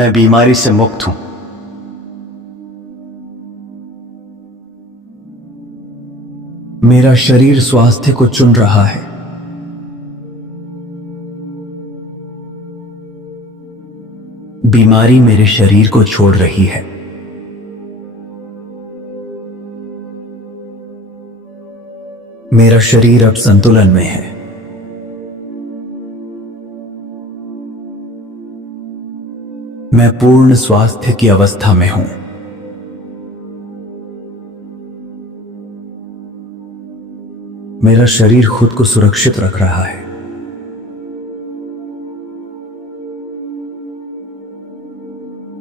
मैं बीमारी से मुक्त हूं। मेरा शरीर स्वास्थ्य को चुन रहा है। बीमारी मेरे शरीर को छोड़ रही है। मेरा शरीर अब संतुलन में है। मैं पूर्ण स्वास्थ्य की अवस्था में हूं। मेरा शरीर खुद को सुरक्षित रख रहा है।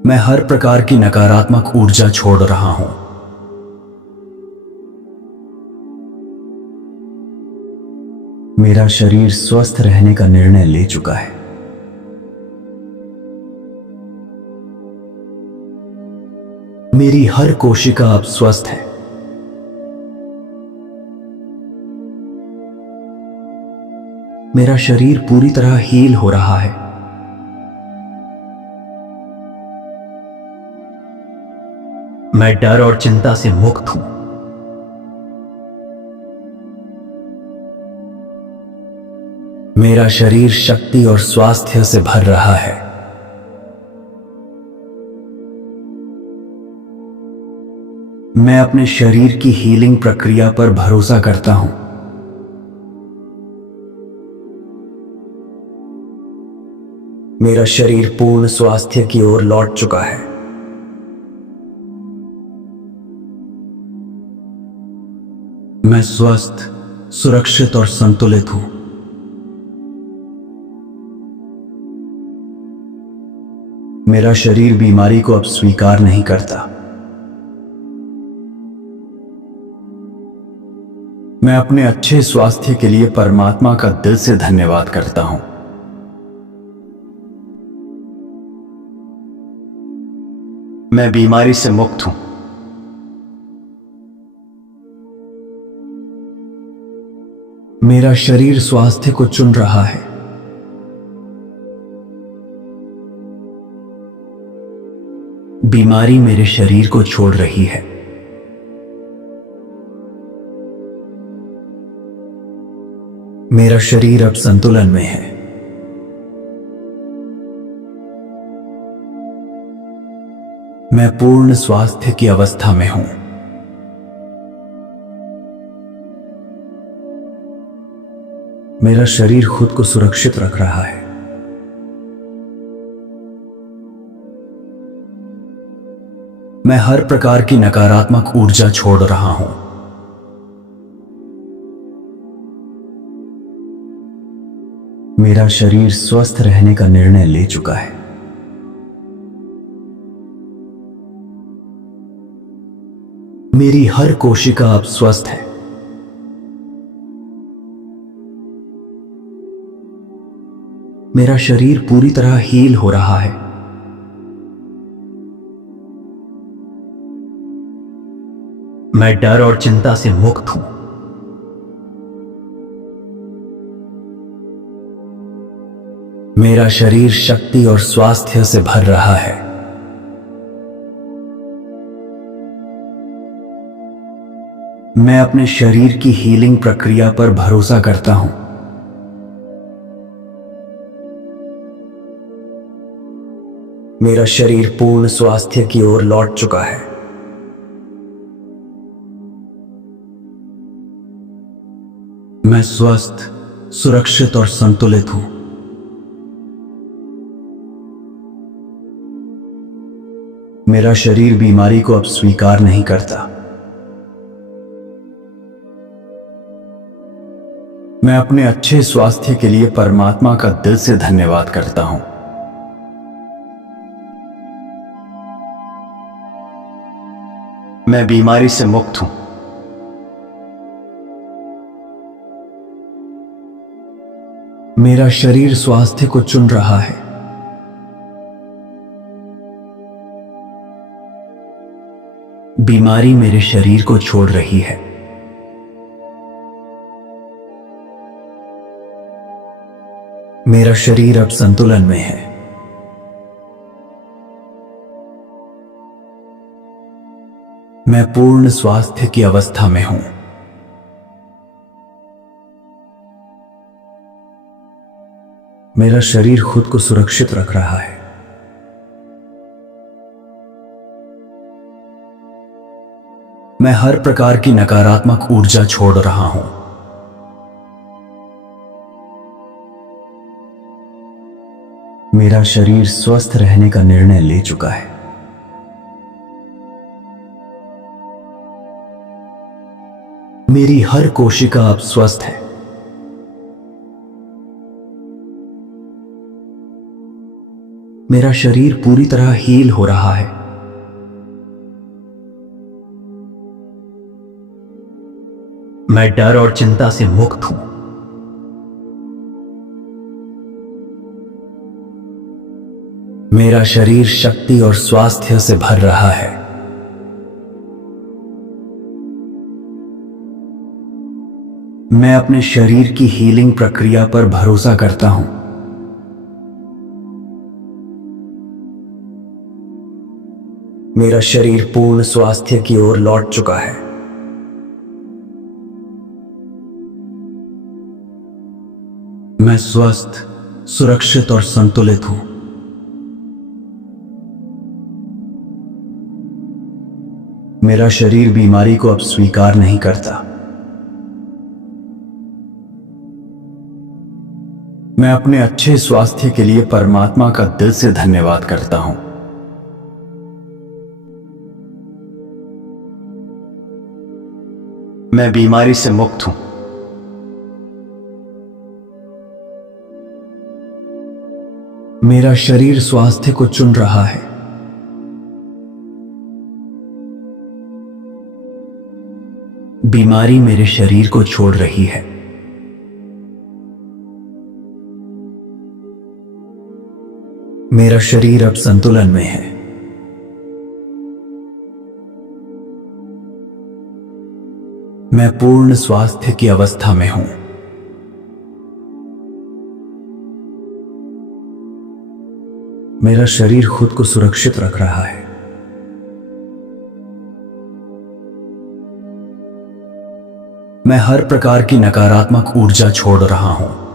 मैं हर प्रकार की नकारात्मक ऊर्जा छोड़ रहा हूं। मेरा शरीर स्वस्थ रहने का निर्णय ले चुका है। मेरी हर कोशिका अब स्वस्थ है। मेरा शरीर पूरी तरह हील हो रहा है। मैं डर और चिंता से मुक्त हूं। मेरा शरीर शक्ति और स्वास्थ्य से भर रहा है। मैं अपने शरीर की हीलिंग प्रक्रिया पर भरोसा करता हूं। मेरा शरीर पूर्ण स्वास्थ्य की ओर लौट चुका है। मैं स्वस्थ, सुरक्षित और संतुलित हूं। मेरा शरीर बीमारी को अब स्वीकार नहीं करता। मैं अपने अच्छे स्वास्थ्य के लिए परमात्मा का दिल से धन्यवाद करता हूं। मैं बीमारी से मुक्त हूं। मेरा शरीर स्वास्थ्य को चुन रहा है। बीमारी मेरे शरीर को छोड़ रही है। मेरा शरीर अब संतुलन में है। मैं पूर्ण स्वास्थ्य की अवस्था में हूं। मेरा शरीर खुद को सुरक्षित रख रहा है। मैं हर प्रकार की नकारात्मक ऊर्जा छोड़ रहा हूं। मेरा शरीर स्वस्थ रहने का निर्णय ले चुका है। मेरी हर कोशिका अब स्वस्थ है। मेरा शरीर पूरी तरह हील हो रहा है। मैं डर और चिंता से मुक्त हूं। मेरा शरीर शक्ति और स्वास्थ्य से भर रहा है। मैं अपने शरीर की हीलिंग प्रक्रिया पर भरोसा करता हूं। मेरा शरीर पूर्ण स्वास्थ्य की ओर लौट चुका है। मैं स्वस्थ, सुरक्षित और संतुलित हूं। मेरा शरीर बीमारी को अब स्वीकार नहीं करता। मैं अपने अच्छे स्वास्थ्य के लिए परमात्मा का दिल से धन्यवाद करता हूं। मैं बीमारी से मुक्त हूं। मेरा शरीर स्वास्थ्य को चुन रहा है। बीमारी मेरे शरीर को छोड़ रही है। मेरा शरीर अब संतुलन में है। मैं पूर्ण स्वास्थ्य की अवस्था में हूं। मेरा शरीर खुद को सुरक्षित रख रहा है। मैं हर प्रकार की नकारात्मक ऊर्जा छोड़ रहा हूं। मेरा शरीर स्वस्थ रहने का निर्णय ले चुका है। मेरी हर कोशिका अब स्वस्थ है। मेरा शरीर पूरी तरह हील हो रहा है। मैं डर और चिंता से मुक्त हूं। मेरा शरीर शक्ति और स्वास्थ्य से भर रहा है। मैं अपने शरीर की हीलिंग प्रक्रिया पर भरोसा करता हूं। मेरा शरीर पूर्ण स्वास्थ्य की ओर लौट चुका है। मैं स्वस्थ, सुरक्षित और संतुलित हूं। मेरा शरीर बीमारी को अब स्वीकार नहीं करता। मैं अपने अच्छे स्वास्थ्य के लिए परमात्मा का दिल से धन्यवाद करता हूं। मैं बीमारी से मुक्त हूं। मेरा शरीर स्वास्थ्य को चुन रहा है। बीमारी मेरे शरीर को छोड़ रही है। मेरा शरीर अब संतुलन में है। मैं पूर्ण स्वास्थ्य की अवस्था में हूं। मेरा शरीर खुद को सुरक्षित रख रहा है। मैं हर प्रकार की नकारात्मक ऊर्जा छोड़ रहा हूं।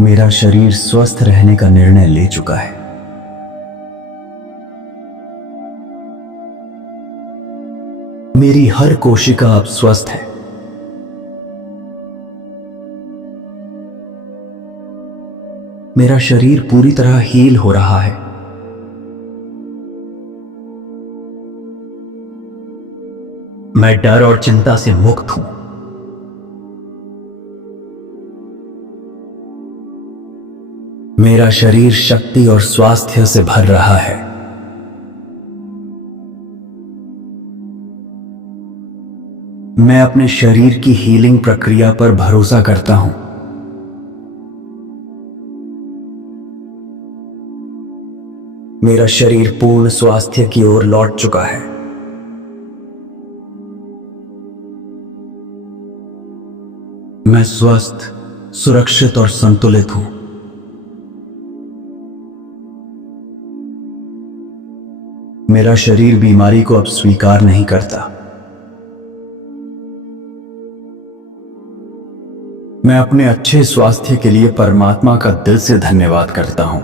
मेरा शरीर स्वस्थ रहने का निर्णय ले चुका है। मेरी हर कोशिका अब स्वस्थ है। मेरा शरीर पूरी तरह हील हो रहा है। मैं डर और चिंता से मुक्त हूं। मेरा शरीर शक्ति और स्वास्थ्य से भर रहा है। मैं अपने शरीर की हीलिंग प्रक्रिया पर भरोसा करता हूं। मेरा शरीर पूर्ण स्वास्थ्य की ओर लौट चुका है। मैं स्वस्थ, सुरक्षित और संतुलित हूं। मेरा शरीर बीमारी को अब स्वीकार नहीं करता। मैं अपने अच्छे स्वास्थ्य के लिए परमात्मा का दिल से धन्यवाद करता हूं।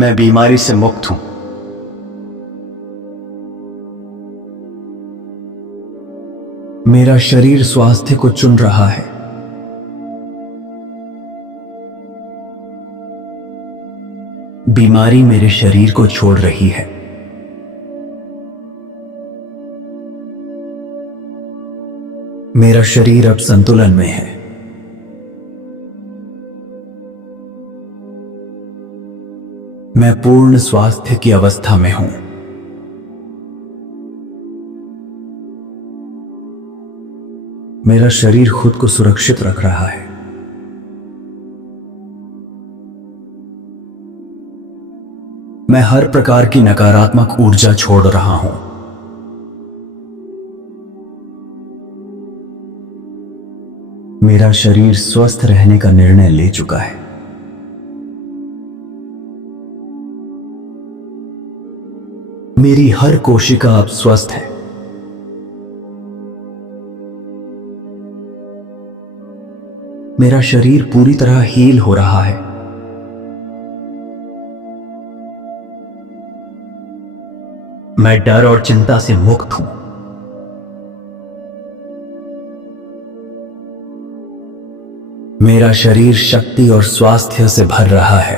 मैं बीमारी से मुक्त हूं। मेरा शरीर स्वास्थ्य को चुन रहा है। बीमारी मेरे शरीर को छोड़ रही है। मेरा शरीर अब संतुलन में है। मैं पूर्ण स्वास्थ्य की अवस्था में हूं। मेरा शरीर खुद को सुरक्षित रख रहा है। मैं हर प्रकार की नकारात्मक ऊर्जा छोड़ रहा हूं। मेरा शरीर स्वस्थ रहने का निर्णय ले चुका है। मेरी हर कोशिका अब स्वस्थ है। मेरा शरीर पूरी तरह हील हो रहा है। मैं डर और चिंता से मुक्त हूं। मेरा शरीर शक्ति और स्वास्थ्य से भर रहा है।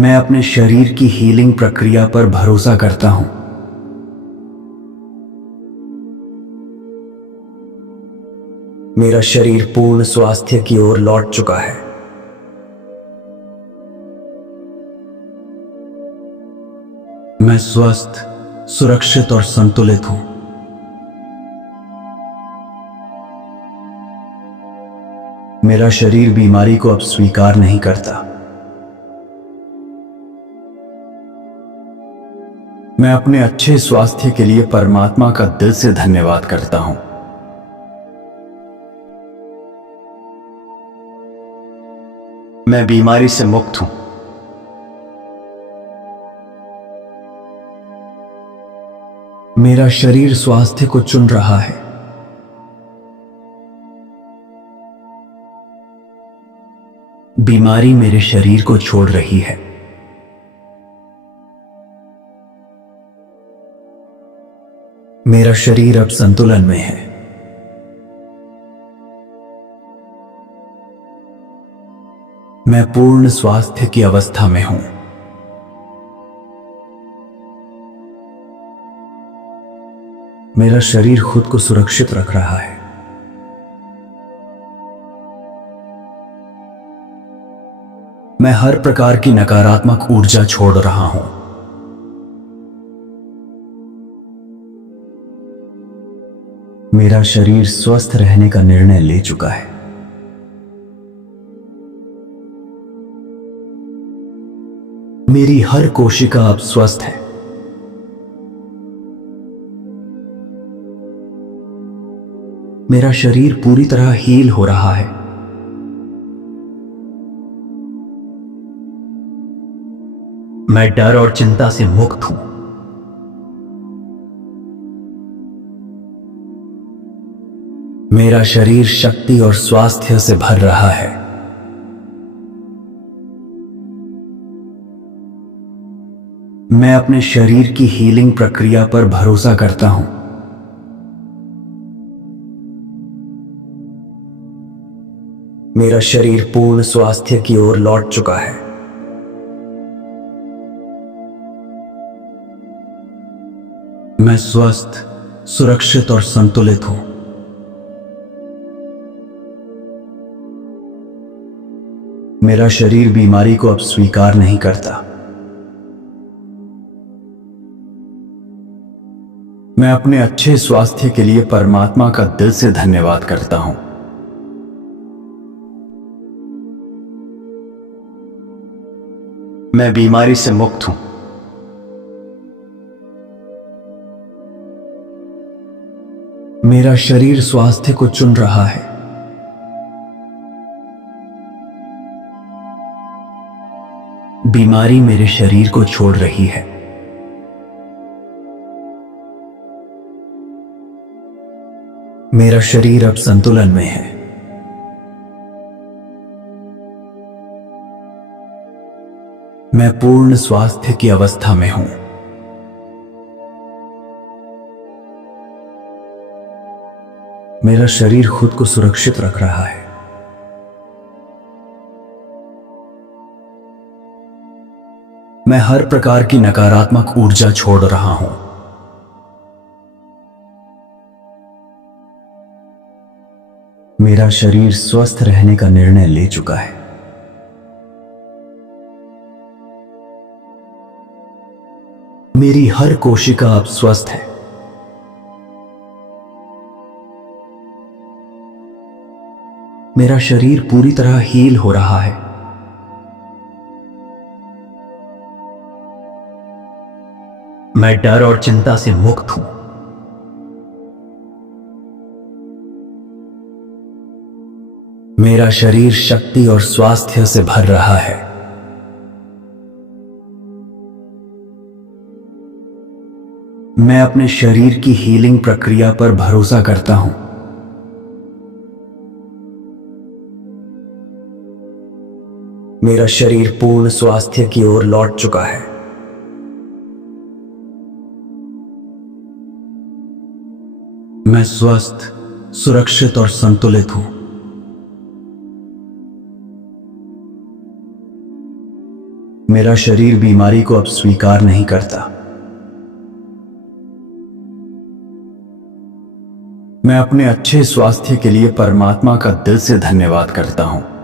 मैं अपने शरीर की हीलिंग प्रक्रिया पर भरोसा करता हूं। मेरा शरीर पूर्ण स्वास्थ्य की ओर लौट चुका है। मैं स्वस्थ, सुरक्षित और संतुलित हूं। मेरा शरीर बीमारी को अब स्वीकार नहीं करता। मैं अपने अच्छे स्वास्थ्य के लिए परमात्मा का दिल से धन्यवाद करता हूं। मैं बीमारी से मुक्त हूं। मेरा शरीर स्वास्थ्य को चुन रहा है। बीमारी मेरे शरीर को छोड़ रही है। मेरा शरीर अब संतुलन में है। मैं पूर्ण स्वास्थ्य की अवस्था में हूं। मेरा शरीर खुद को सुरक्षित रख रहा है। मैं हर प्रकार की नकारात्मक ऊर्जा छोड़ रहा हूं। मेरा शरीर स्वस्थ रहने का निर्णय ले चुका है। मेरी हर कोशिका अब स्वस्थ है। मेरा शरीर पूरी तरह हील हो रहा है। मैं डर और चिंता से मुक्त हूं। मेरा शरीर शक्ति और स्वास्थ्य से भर रहा है। मैं अपने शरीर की हीलिंग प्रक्रिया पर भरोसा करता हूं। मेरा शरीर पूर्ण स्वास्थ्य की ओर लौट चुका है। मैं स्वस्थ, सुरक्षित और संतुलित हूं। मेरा शरीर बीमारी को अब स्वीकार नहीं करता। मैं अपने अच्छे स्वास्थ्य के लिए परमात्मा का दिल से धन्यवाद करता हूं। मैं बीमारी से मुक्त हूं। मेरा शरीर स्वास्थ्य को चुन रहा है। बीमारी मेरे शरीर को छोड़ रही है। मेरा शरीर अब संतुलन में है। मैं पूर्ण स्वास्थ्य की अवस्था में हूं। मेरा शरीर खुद को सुरक्षित रख रहा है। मैं हर प्रकार की नकारात्मक ऊर्जा छोड़ रहा हूं। मेरा शरीर स्वस्थ रहने का निर्णय ले चुका है। मेरी हर कोशिका अब स्वस्थ है। मेरा शरीर पूरी तरह हील हो रहा है। मैं डर और चिंता से मुक्त हूं। मेरा शरीर शक्ति और स्वास्थ्य से भर रहा है। मैं अपने शरीर की हीलिंग प्रक्रिया पर भरोसा करता हूं। मेरा शरीर पूर्ण स्वास्थ्य की ओर लौट चुका है। मैं स्वस्थ, सुरक्षित और संतुलित हूं। मेरा शरीर बीमारी को अब स्वीकार नहीं करता। मैं अपने अच्छे स्वास्थ्य के लिए परमात्मा का दिल से धन्यवाद करता हूं।